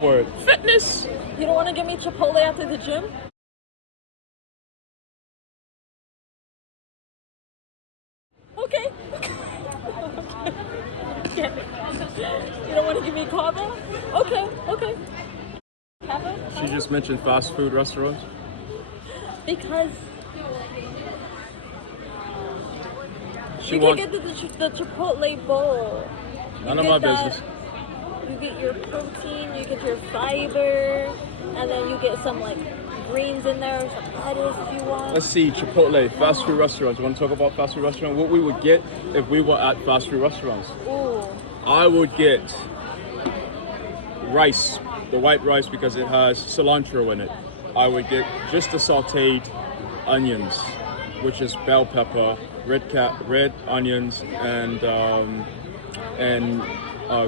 Word. Fitness. You don't want to give me Chipotle after the gym? Okay. You don't want to give me Cava? Okay, okay. Cava? She just mentioned fast food restaurants. Because She you wants can get the Chipotle bowl. none of my business. You get your protein, you get your fiber, and then you get some like greens in there, some lettuce if you want. Let's see, Chipotle, fast food restaurants. You want to talk about fast food restaurants? What we would get if we were at fast food restaurants? Ooh. I would get rice, the white rice, because it has cilantro in it. I would get just the sauteed onions, which is bell pepper, red onions, and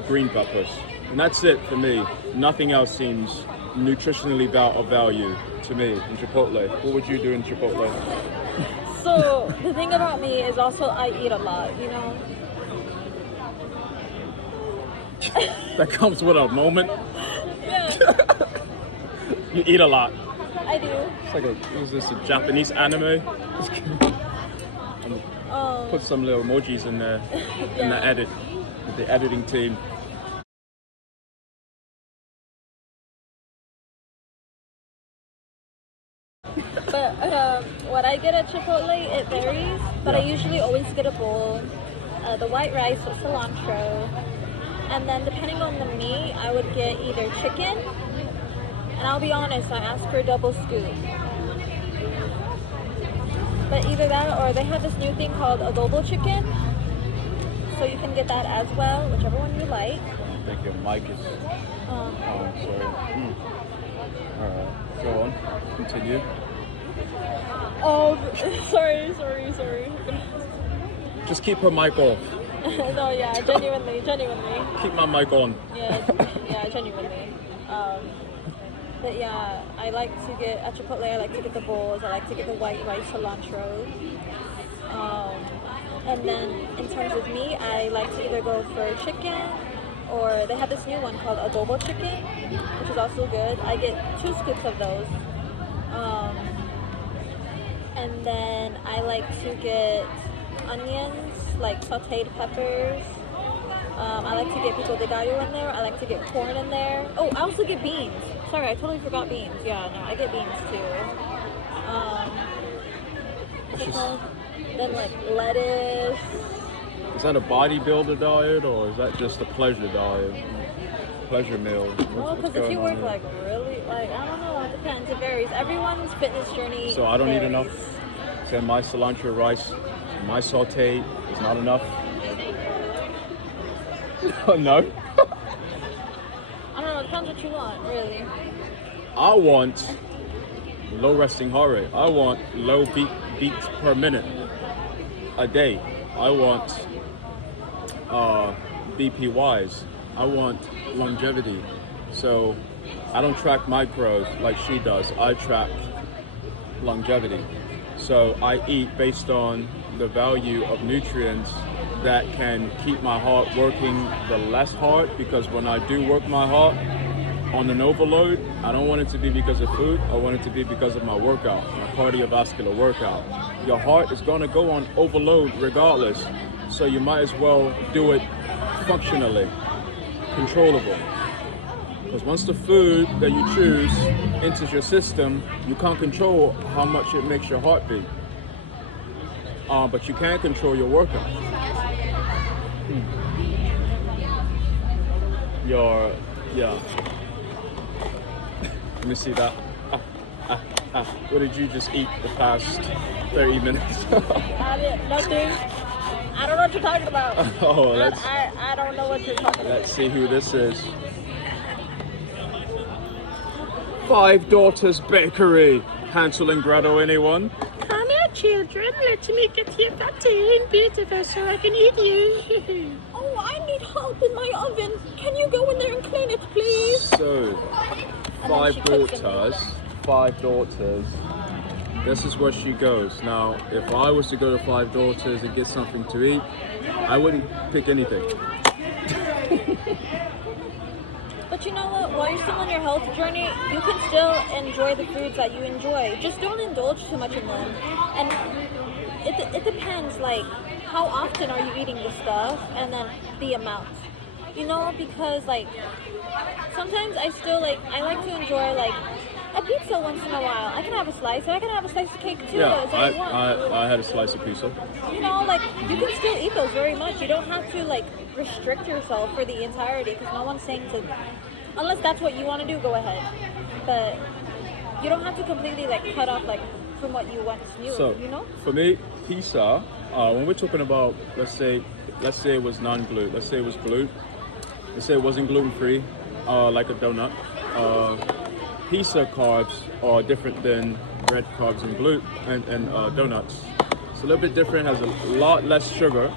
green peppers. And that's it for me. Nothing else seems nutritionally of value to me in Chipotle. What would you do in Chipotle? So the thing about me is also I eat a lot, you know? That comes with a moment. Yeah, You eat a lot. I do. It's like is this a Japanese anime? Put some little emojis in there in the edit with the editing team. But what I get at Chipotle, it varies. But I usually always get a bowl, the white rice with cilantro, and then depending on the meat, I would get either chicken, and I'll be honest, I ask for a double scoop. But either that or they have this new thing called adobo chicken, so you can get that as well, whichever one you like. I think your mic is on, sorry. Alright, go on, continue. Oh, sorry. Just keep her mic off. No, yeah, genuinely. Keep my mic on. Yeah, genuinely. But yeah, I like to get at Chipotle. I like to get the bowls. I like to get the white rice cilantro. And then in terms of meat, I like to either go for chicken, or they have this new one called adobo chicken, which is also good. I get 2 scoops of those. And then I like to get onions, like sauteed peppers. I like to get pico de gallo in there. I like to get corn in there. Oh, I also get beans. Sorry, I totally forgot beans. Yeah, no, I get beans too. What's it called? Then like lettuce. Is that a bodybuilder diet or is that just a pleasure diet? Pleasure meal? Well, because if you work like really, like, I don't know, it depends, it varies. Everyone's fitness journey So I don't need varies. enough? So my cilantro rice, my saute is not enough? No? I don't know, it depends what you want, really. I want low resting heart rate. I want low beats per minute a day. I want BPYs. I want longevity. So I don't track micros like she does. I track longevity. So I eat based on the value of nutrients that can keep my heart working the less hard, because when I do work my heart on an overload, I don't want it to be because of food. I want it to be because of my workout, my cardiovascular workout. Your heart is going to go on overload regardless, so you might as well do it functionally, controllable. Because once the food that you choose enters your system, you can't control how much it makes your heart beat. But you can control your workout. Yeah. Let me see that. What did you just eat the past 30 minutes? I did nothing. I don't know what you're talking about. Oh, I don't know what you're talking about. let's see who this is. Five Daughters Bakery. Hansel and Gretel, anyone? Come here, children. Let me get you fatty and beautiful so I can eat you. Oh, I need help in my oven. Can you go in there and clean it, please? So, five daughters. This is where she goes. Now, if I was to go to Five Daughters and get something to eat, I wouldn't pick anything. But But you know what? While you're still on your health journey, you can still enjoy the foods that you enjoy. Just don't indulge too much in them. And it depends, like, how often are you eating the stuff, and then the amount. You know, because like sometimes I like to enjoy like a pizza once in a while. I can have a slice, or I can have a slice of cake too. Yeah, It's what want. I had a slice of pizza. You know, like you can still eat those very much. You don't have to like restrict yourself for the entirety, because no one's saying to, unless that's what you want to do, go ahead. But you don't have to completely like cut off like from what you once knew. So You know? for me, pizza. When we're talking about, let's say it was non-gluten. Let's say it was gluten. Let's say it wasn't gluten-free, like a donut. Pizza carbs are different than bread carbs and gluten and donuts. It's a little bit different. Has a lot less sugar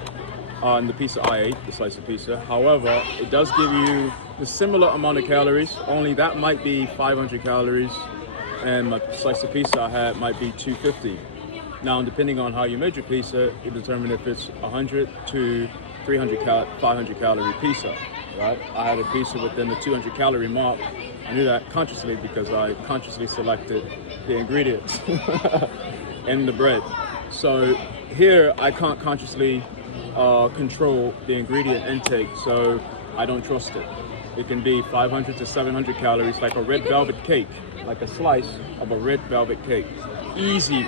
on the pizza I ate, the slice of pizza. However, it does give you the similar amount of calories. Only that might be 500 calories, and my slice of pizza I had might be 250. Now, depending on how you measure pizza, you determine if it's 100 to 500 calorie pizza. Right? I had a pizza within the 200 calorie mark. I knew that consciously because I consciously selected the ingredients in the bread. So here I can't consciously control the ingredient intake, so I don't trust it. It can be 500 to 700 calories, like a red velvet cake, like a slice of a red velvet cake. Easy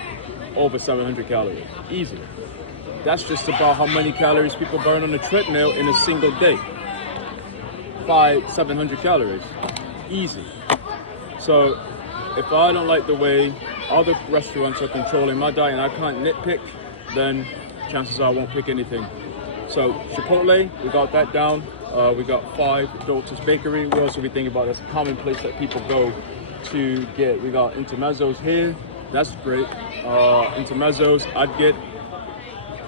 over 700 calories, easy. That's just about how many calories people burn on a treadmill in a single day. 700 calories, easy. So if I don't like the way other restaurants are controlling my diet and I can't nitpick, then chances are I won't pick anything. So Chipotle, we got that down. We got 5 Daughters Bakery. What else are we thinking about? That's a common place that people go to get. We got Intermezzo's here. That's great. Intermezzo's, I'd get,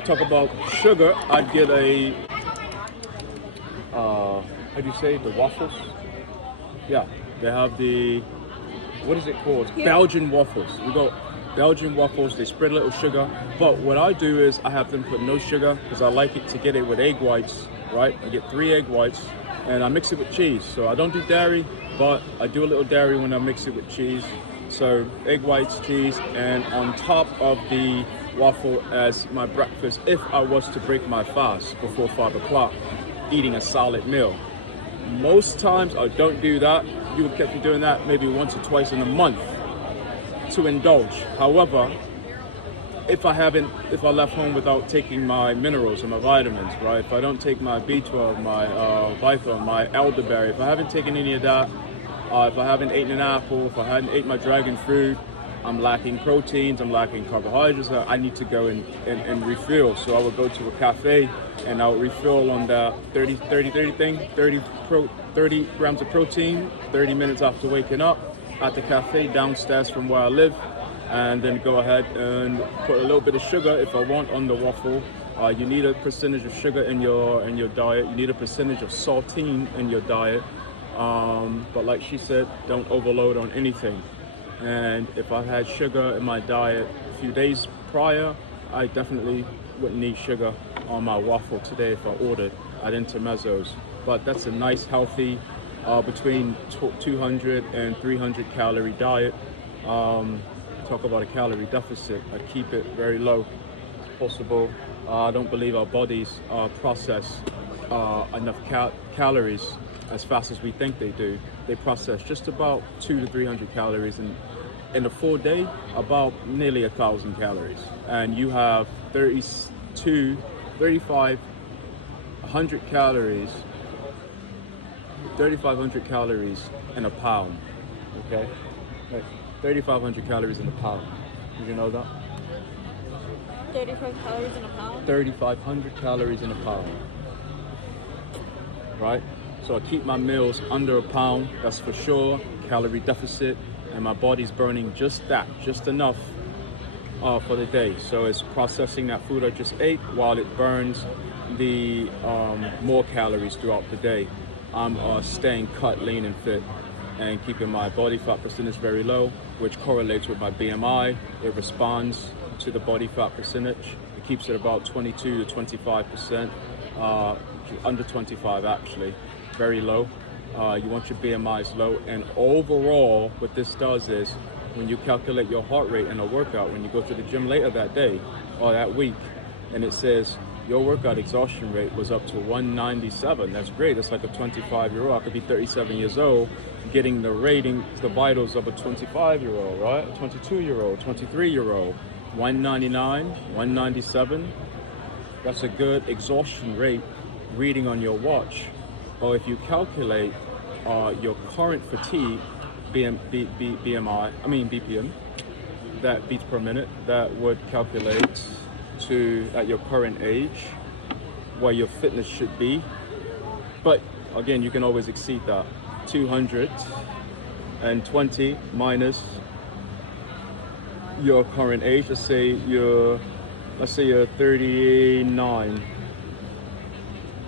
talk about sugar, I'd get a, how do you say, the waffles? Yeah, they have the, what is it called? Here. Belgian waffles. We got Belgian waffles, they spread a little sugar. But what I do is I have them put no sugar because I like it to get it with egg whites, right? I get 3 egg whites and I mix it with cheese. So I don't do dairy, but I do a little dairy when I mix it with cheese. So egg whites, cheese, and on top of the waffle as my breakfast, if I was to break my fast before 5 o'clock, eating a solid meal. Most times I don't do that. You would catch me doing that maybe once or twice in a month to indulge. However, if I left home without taking my minerals and my vitamins, right? If I don't take my B12, my Vitamin, my elderberry, if I haven't taken any of that, if I haven't eaten an apple, if I hadn't ate my dragon fruit, I'm lacking proteins, I'm lacking carbohydrates, I need to go and refill. So I would go to a cafe and I would refill on the 30 thing, 30 grams of protein, 30 minutes after waking up at the cafe downstairs from where I live, and then go ahead and put a little bit of sugar if I want on the waffle. You need a percentage of sugar in your diet. You need a percentage of saltine in your diet. But like she said, don't overload on anything. And if I had sugar in my diet a few days prior, I definitely wouldn't need sugar on my waffle today if I ordered at Intermezzo's. But that's a nice, healthy, between 200 and 300 calorie diet. Talk about a calorie deficit. I keep it very low as possible. I don't believe our bodies process enough calories as fast as we think they do. They process just about 200 to 300 calories, and in a full day, about nearly 1,000 calories. And you have 3,500 calories, 3,500 calories in a pound, okay? 3,500 calories in a pound. Did you know that? 35 calories in a pound? 3,500 calories in a pound, right? So I keep my meals under a pound, that's for sure, calorie deficit, and my body's burning just enough for the day. So it's processing that food I just ate while it burns the more calories throughout the day. I'm staying cut, lean, and fit, and keeping my body fat percentage very low, which correlates with my BMI. It responds to the body fat percentage. It keeps it about 22 to 25%, under 25 actually, very low. You want your BMIs low, and overall, what this does is when you calculate your heart rate in a workout, when you go to the gym later that day or that week, and it says your workout exhaustion rate was up to 197. That's great. That's like a 25-year-old. I could be 37 years old, getting the rating, the vitals of a 25-year-old, right? A 22-year-old, 23-year-old. 199, 197. That's a good exhaustion rate reading on your watch. Or if you calculate your current fatigue BPM, that beats per minute, that would calculate to at your current age where your fitness should be. But again, you can always exceed that. 220 minus your current age. Let's say you're 39.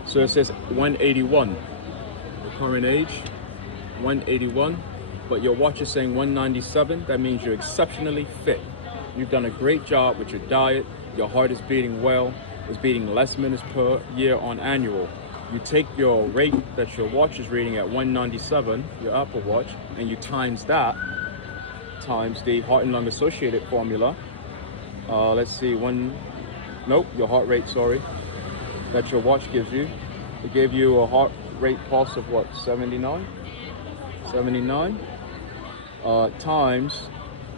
So it says 181. The current age 181, but your watch is saying 197. That means you're exceptionally fit. You've done a great job with your diet. Your heart is beating well. It's beating less minutes per year on annual. You take your rate that your watch is reading at 197, your Apple Watch, and you times that times the heart and lung associated formula. Let's see, your heart rate, sorry, that your watch gives you. It gave you a heart rate pulse of what, 79? 79 times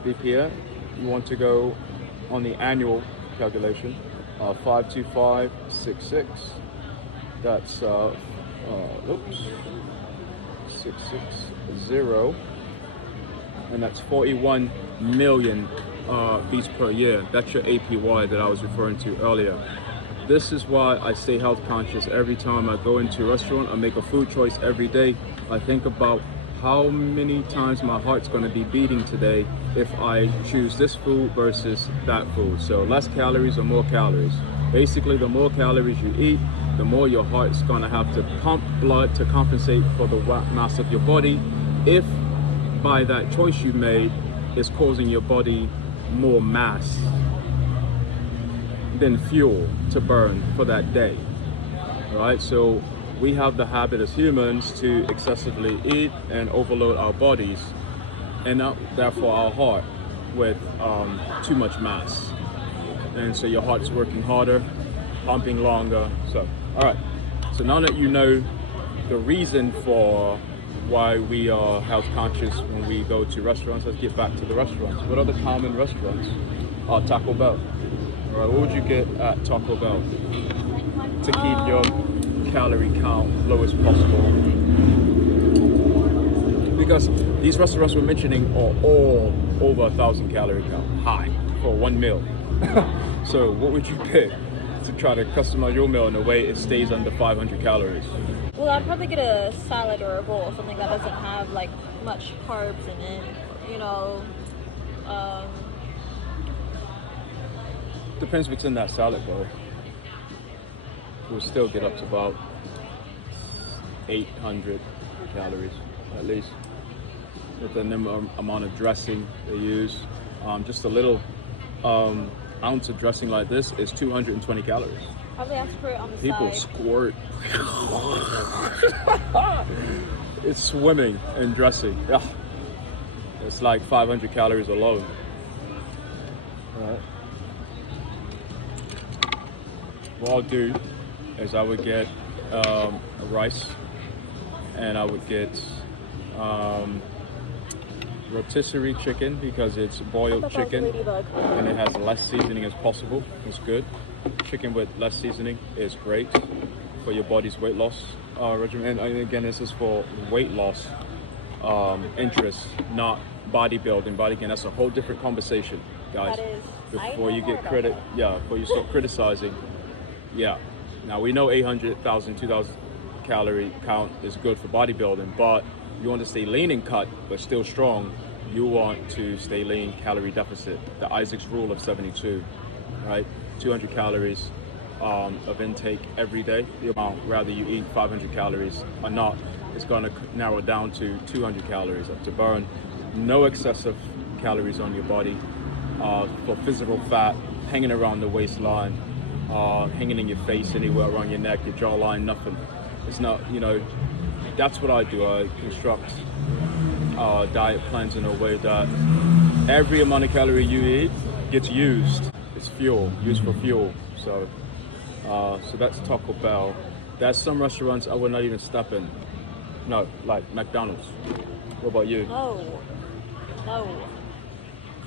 BPM. You want to go on the annual calculation, 52566. That's 660, and that's 41 million beats per year. That's your APY that I was referring to earlier. This is why I stay health conscious every time I go into a restaurant. I make a food choice every day. I think about how many times my heart's going to be beating today if I choose this food versus that food. So less calories or more calories. Basically, the more calories you eat, the more your heart's going to have to pump blood to compensate for the mass of your body. If by that choice you made is causing your body more mass than fuel to burn for that day, right? So we have the habit as humans to excessively eat and overload our bodies, and therefore our heart with too much mass. And so your heart's working harder, pumping longer. So, all right. So now that you know the reason for why we are health conscious when we go to restaurants, let's get back to the restaurants. What are the common restaurants? Taco Bell. All right, what would you get at Taco Bell to keep your calorie count low as possible? Because these restaurants we're mentioning are all over 1,000 calorie count high for one meal. So what would you pick to try to customize your meal in a way it stays under 500 calories? Well, I'd probably get a salad or a bowl, something that doesn't have like much carbs in it, you know. Depends what's in that salad bowl. We'll still get up to about 800 calories at least, with the amount of dressing they use. Just a little ounce of dressing like this is 220 calories. Probably have to put it on the People side. squirt. It's swimming in dressing. Yeah. It's like 500 calories alone. Right. What I'll do is I would get rice, and I would get rotisserie chicken because it's boiled chicken and it has less seasoning as possible. It's good. Chicken with less seasoning is great for your body's weight loss regimen. And again, this is for weight loss interest, not bodybuilding. Again, that's a whole different conversation, guys. That is. Before you get before you start criticizing. Yeah. Now we know 800,000, 2,000 calorie count is good for bodybuilding, but you want to stay lean and cut, but still strong. You want to stay lean, calorie deficit. The Isaac's rule of 72, right? 200 calories of intake every day. The amount, rather you eat 500 calories or not, it's going to narrow down to 200 calories up to burn. No excessive calories on your body for physical fat hanging around the waistline, hanging in your face, anywhere around your neck, your jawline, nothing. It's not, that's what I do. I construct diet plans in a way that every amount of calorie you eat gets used. It's fuel, used for fuel. So, so that's Taco Bell. There's some restaurants I would not even step in. No, like McDonald's. What about you? No.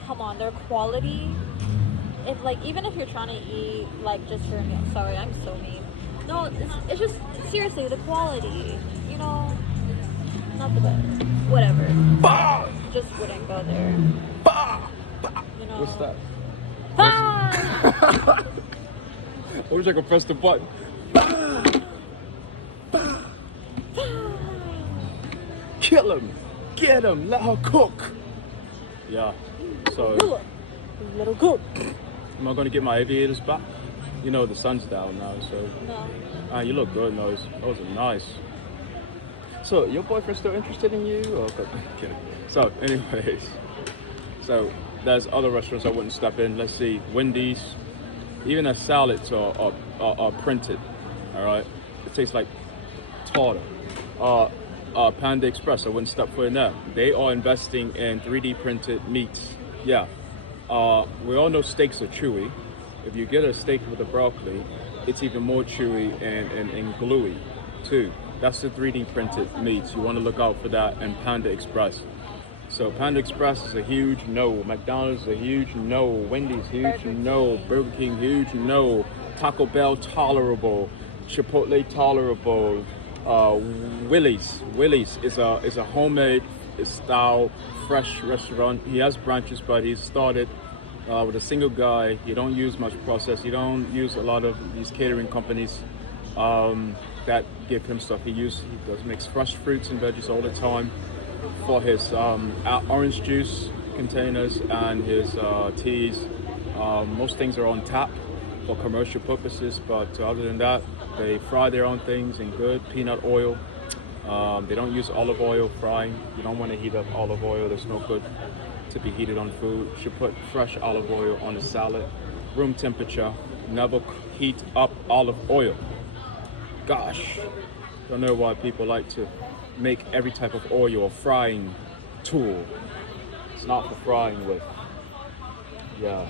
Come on, their quality. If like, even if you're trying to eat like just for a meal. Sorry, I'm so mean. No, it's just seriously the quality. You know, not the best. Whatever. Bah! Just wouldn't go there. Bah! You know. What's that? Ah! I wish I could press the button. Kill him! Get him! Let her cook! Yeah, so Little cook. am I going to get my aviators back? You know, the sun's down now, so. No. You look good, those are nice. So, your boyfriend's still interested in you? Or, okay. So, anyways. So, there's other restaurants I wouldn't step in. Let's see, Wendy's. Even their salads are printed, all right? It tastes like tartar. Panda Express, I wouldn't step foot in there. They are investing in 3D printed meats. Yeah, we all know steaks are chewy. If you get a steak with a broccoli, it's even more chewy and gluey too. That's the 3D printed meats. You want to look out for that in Panda Express. So Panda Express is a huge no. McDonald's is a huge no. Wendy's huge no. Burger King huge no. Taco Bell tolerable. Chipotle tolerable. Willie's is a homemade style fresh restaurant. He has branches, but he's started with a single guy. You don't use much process. You don't use a lot of these catering companies that give him stuff. He does mix fresh fruits and veggies all the time for his orange juice containers and his teas. Most things are on tap for commercial purposes, but other than that, they fry their own things in good peanut oil. They don't use olive oil frying. You don't want to heat up olive oil. There's no good to be heated on food. You should put fresh olive oil on a salad, room temperature. Never heat up olive oil. Gosh, don't know why people like to make every type of oil a frying tool. It's not for frying with. Yeah,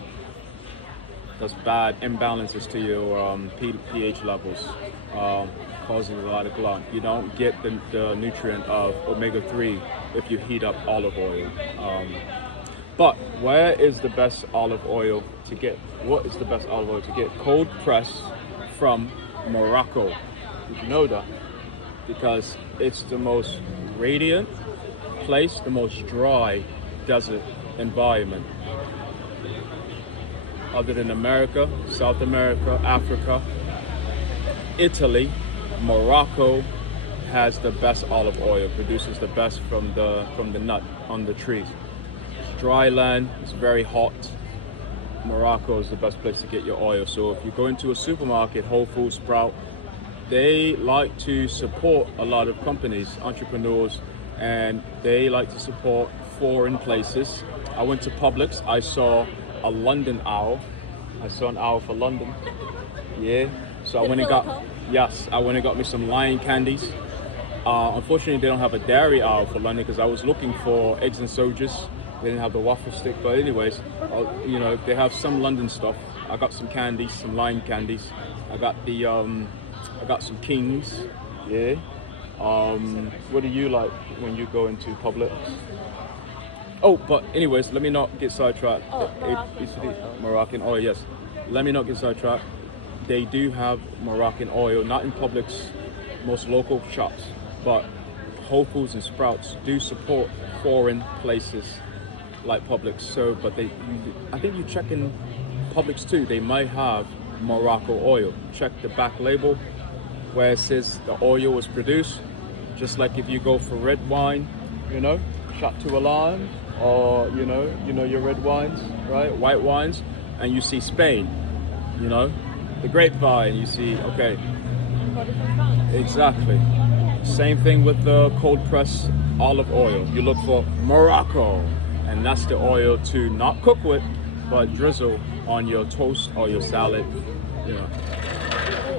that's bad imbalances to your pH levels, causing a lot of glut. You don't get the nutrient of omega-3 if you heat up olive oil. But where is the best olive oil to get? What is the best olive oil to get? Cold press from Morocco. Did you know that? Because it's the most radiant place, the most dry desert environment. Other than America, South America, Africa, Italy, Morocco has the best olive oil, produces the best from the nut on the trees. It's dry land, it's very hot. Morocco is the best place to get your oil. So if you go into a supermarket, Whole Foods, Sprout, they like to support a lot of companies, entrepreneurs, and they like to support foreign places. I went to Publix, I saw a London owl. I saw an owl for London. Yeah. So I went and got me some lion candies. Unfortunately, they don't have a dairy aisle for London because I was looking for eggs and sodas. They didn't have the waffle stick, but anyways, you know, they have some London stuff. I got some candies, some lion candies. I got some Kings. Yeah. What do you like when you go into Publix? Oh, but anyways, let me not get sidetracked. Moroccan oil, yes. Let me not get sidetracked. They do have Moroccan oil, not in Publix, most local shops, but Whole Foods and Sprouts do support foreign places like Publix. So, but I think you check in Publix too, they might have Morocco oil. Check the back label where it says the oil was produced. Just like if you go for red wine, you know, Chateau Lime, or you know your red wines, right? White wines, and you see Spain, you know, the grapevine. You see, okay, exactly. Same thing with the cold press olive oil. You look for Morocco, and that's the oil to not cook with, but drizzle on your toast or your salad, you know.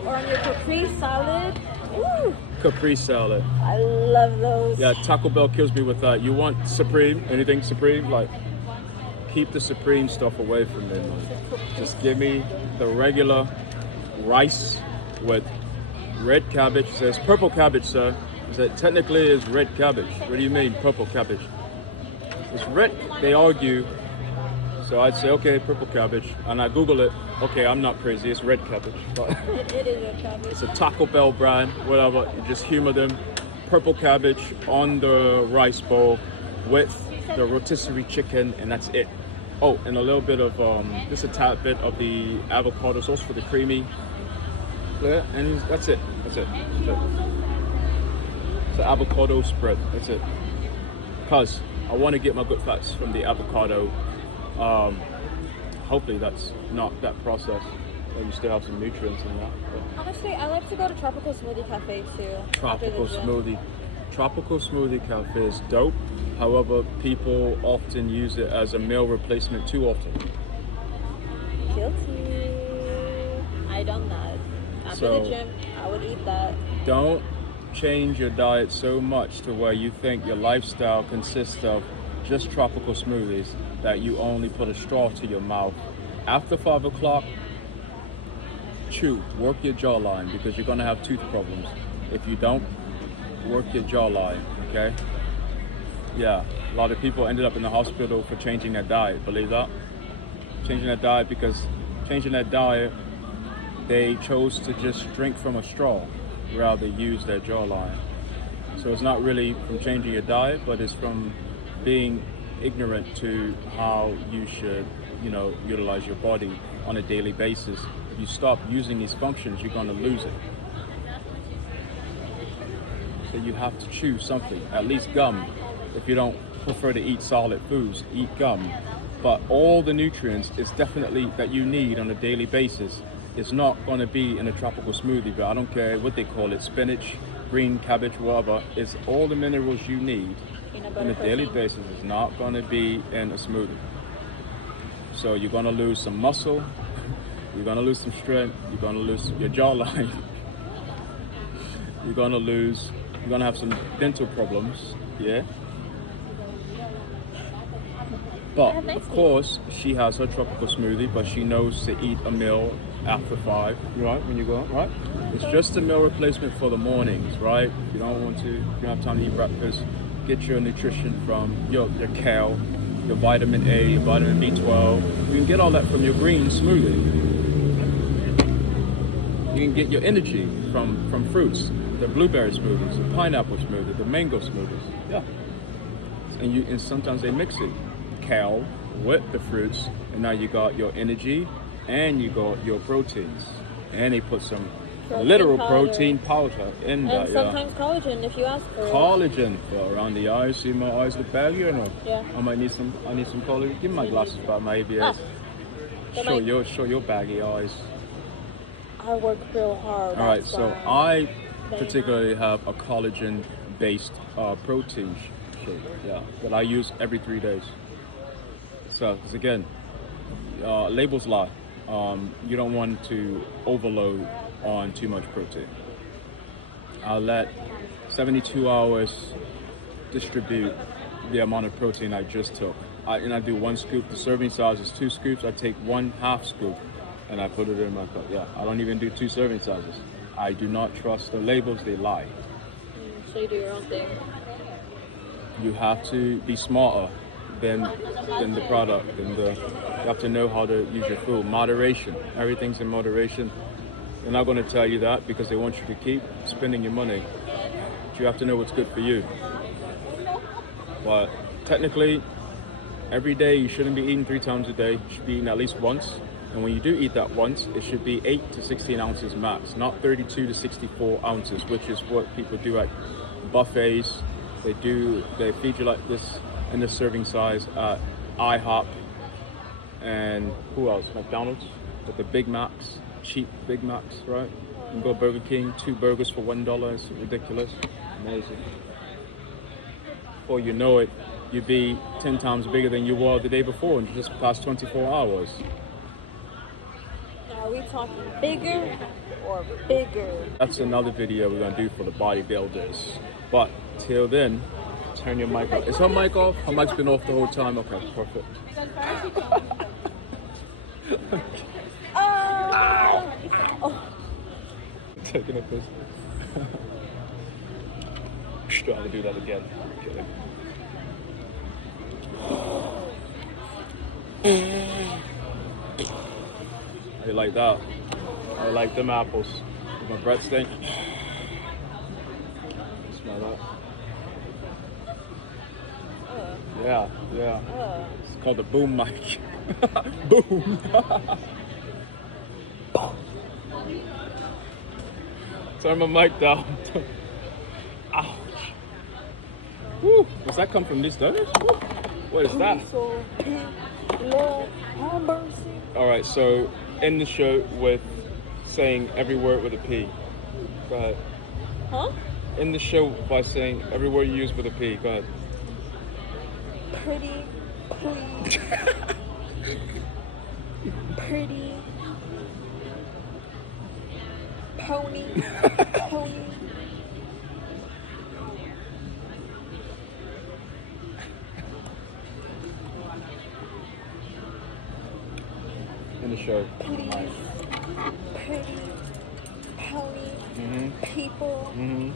Or on your Capri salad. Ooh. Capri salad. I love those. Yeah, Taco Bell kills me with that. You want Supreme? Anything Supreme? Like, keep the Supreme stuff away from me, man. Just give me the regular rice with red cabbage. It says purple cabbage, sir. It said technically is red cabbage. What do you mean purple cabbage? It's red. They argue. So I'd say, okay, purple cabbage. And I Google it. Okay, I'm not crazy. It's red cabbage. But It is red cabbage. it's a Taco Bell brand, whatever. You just humor them. Purple cabbage on the rice bowl with the rotisserie chicken, and that's it. Oh, and a little bit of, just a tad bit of the avocado sauce for the creamy. Yeah, and that's it. That's it. That's it. It's an avocado spread. That's it. Because I want to get my good fats from the avocado. Hopefully that's not that process. You still have some nutrients in that. But. Honestly, I like to go to Tropical Smoothie Cafe too. after the gym. Tropical Smoothie Cafe is dope. However, people often use it as a meal replacement too often. Guilty. I done that. After So- the gym, I would eat that. Don't change your diet so much to where you think your lifestyle consists of just tropical smoothies that you only put a straw to your mouth. After 5 o'clock, chew, work your jawline because you're gonna have tooth problems. If you don't, work your jawline, okay? Yeah, a lot of people ended up in the hospital for changing their diet, believe that? Changing their diet because changing their diet, they chose to just drink from a straw rather use their jawline. So it's not really from changing your diet, but it's from being ignorant to how you should, utilize your body on a daily basis. If you stop using these functions, you're going to lose it. So you have to choose something, at least gum. If you don't prefer to eat solid foods, eat gum. But all the nutrients is definitely that you need on a daily basis. It's not going to be in a tropical smoothie, but I don't care what they call it, spinach, green cabbage, whatever. It's all the minerals you need on a daily basis. It's not going to be in a smoothie. So you're going to lose some muscle, you're going to lose some strength, you're going to lose your jawline, you're going to have some dental problems, yeah? But of course, she has her tropical smoothie, but she knows to eat a meal after 5, right? When you go out, right? It's just a meal replacement for the mornings, right? If you don't have time to eat breakfast, get your nutrition from your kale, your vitamin A, your vitamin B12. You can get all that from your green smoothie. You can get your energy from fruits, the blueberry smoothies, the pineapple smoothie, the mango smoothies. Yeah. And sometimes they mix it. Kale with the fruits, and now you got your energy and you got your proteins, and they put some literal protein powder in that. And sometimes collagen if you ask for it. Collagen for around the eyes. See my eyes look baggy or no? Yeah. I need some collagen. Give me my glasses back, my ABS. Show your baggy eyes. I work real hard. All right, that's so why. I particularly have a collagen-based protein shake, yeah, that I use every 3 days. So, because again, labels lie. You don't want to overload on too much protein. I'll let 72 hours distribute the amount of protein I just took. I do 1 scoop. The serving size is 2 scoops. I take 1/2 scoop and I put it in my cup. Yeah, I don't even do 2 serving sizes. I do not trust the labels, they lie. So you do your own thing. You have to be smarter than the product, you have to know how to use your food. Moderation, everything's in moderation. They're not going to tell you that because they want you to keep spending your money. But you have to know what's good for you. But technically, every day you shouldn't be eating 3 times a day. You should be eating at least once. And when you do eat that once, it should be 8 to 16 ounces max, not 32 to 64 ounces, which is what people do at buffets. They feed you like this in the serving size at IHOP and who else? McDonald's with the Big Macs, cheap Big Macs, right? You can go Burger King, 2 burgers for $1. It's ridiculous, amazing. Before you know it, you'd be 10 times bigger than you were the day before in just past 24 hours. I Are we talking bigger or bigger? That's another video we're gonna do for the bodybuilders. But till then, turn your mic off. Is her mic off? Her mic's been off the whole time. Okay, perfect. Oh. Taking a piss. Trying to do that again. Kidding. I like that. I like them apples. With my bread stain. Smell that. Yeah, yeah. It's called the boom mic. Boom. Turn my mic down. Ouch. Woo. Does that come from these donuts? Woo. What is that? Alright, so end the show with saying every word with a P. Go ahead. Huh? End the show by saying every word you use with a P. Go ahead. Pretty, please. Pretty. Pony. Pony. End the show. Please. Nice. Pretty. Pony. Mm-hmm. People. Mm-hmm.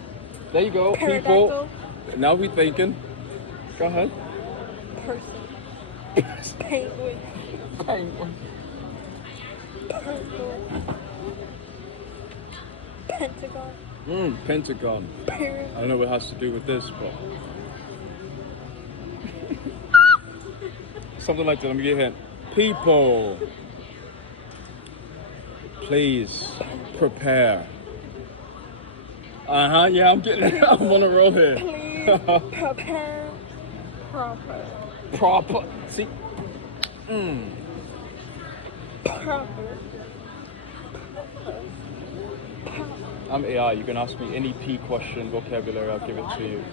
There you go. Pterodactyl. People. Now we thinking. Go ahead. Person. Penguin. Penguin. Purple. Pentagon. Pentagon. Pyramid. I don't know what it has to do with this, but something like that. Let me get a hint. People, please prepare. Yeah, I'm getting it. I'm on a roll here. Please prepare proper. Proper. See. Proper. I'm AI. You can ask me any P question, vocabulary. I'll give it to you.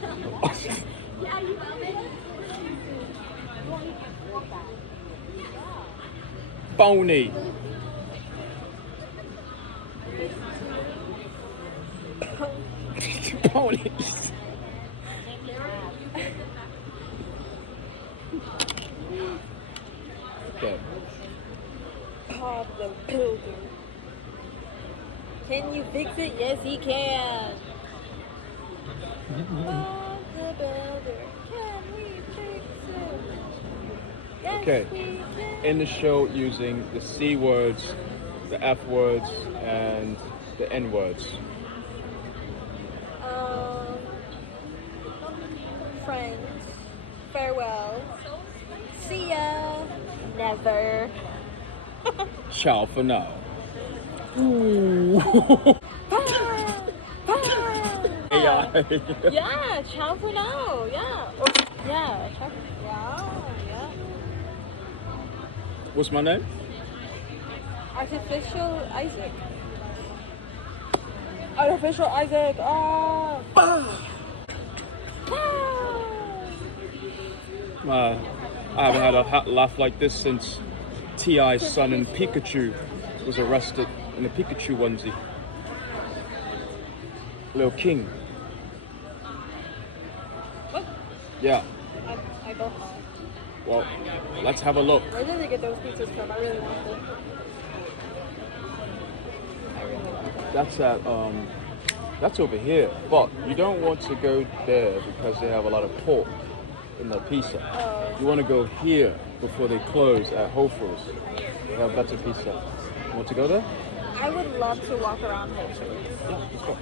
Phony. Pony. Okay. Bob the Builder. Can you fix it? Yes, he can. Bob the Builder. Can we fix it? Yes, Okay. we can. In the show, using the C words, the F words, and the N words. Friends. Farewell. See ya. Never. Ciao for now. AI. Yeah, ciao for now. Yeah. Or, yeah, ciao. Wow. Yeah. What's my name? Artificial Isaac. Artificial Isaac. Ah. I haven't had a laugh like this since T.I.'s son in Pikachu was arrested in a Pikachu onesie. Lil King. What? Yeah. I don't know. Well, let's have a look. Where did they get those pizzas from? I really want them. That's over here. But you don't want to go there because they have a lot of pork in their pizza. You want to go here before they close at Whole Foods. They have better pizza. You want to go there? I would love to walk around Whole Foods. Yeah, let's go.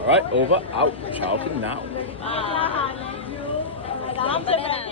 All right, over, out. Ciao for now. Banana.